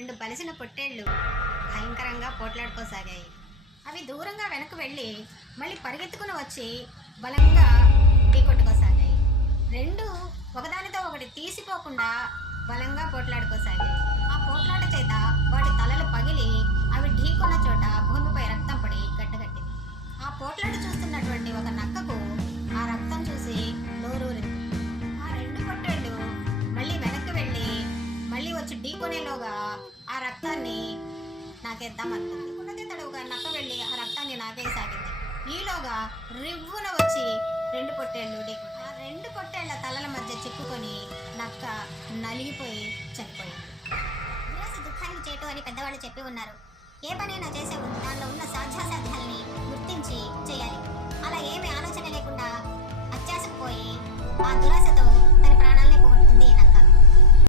రెండు బలిసిన పొట్టేళ్ళు భయంకరంగా పోట్లాడుకోసాగాయి. అవి దూరంగా వెనక్కి వెళ్ళి మళ్ళీ పరిగెత్తుకుని వచ్చి బలంగా ఢీకొట్టుకోసాగాయి రెండు ఒకదానితో ఒకటి తీసిపోకుండా బలంగా పోట్లాడుకోసాగాయి. ఆ పోట్లాట చేత వాటి తలలు పగిలి అవి ఢీకొన్న చోట భూమిపై రక్తం పడి గడ్డగట్టింది. ఆ పోట్లాట చూస్తున్నటువంటి ఒక నక్కకు కొంచెం ఢీకొనేలోగా ఆ రక్తాన్ని నాకేద్దామనుకుంది ఉన్నదే తడవుగా నక్క వెళ్ళి ఆ రక్తాన్ని నాకేసాగింది ఈలోగా రివ్వున వచ్చి రెండు పొట్టేళ్ళు ఢీకొన్నాయి. ఆ రెండు పొట్టేళ్ళ తలల మధ్య చిక్కుకొని నక్క నలిగిపోయి చనిపోయింది. నిరాశ దుఃఖానికి చేటు అని పెద్దవాళ్ళు చెప్పి ఉన్నారు. ఏ పనైనా చేసే దానిలో ఉన్న సాధ్యాసాధ్యాలని గుర్తించి చేయాలి. అలా ఏమి ఆలోచన లేకుండా అత్యాశకు పోయి ఆ దురాశ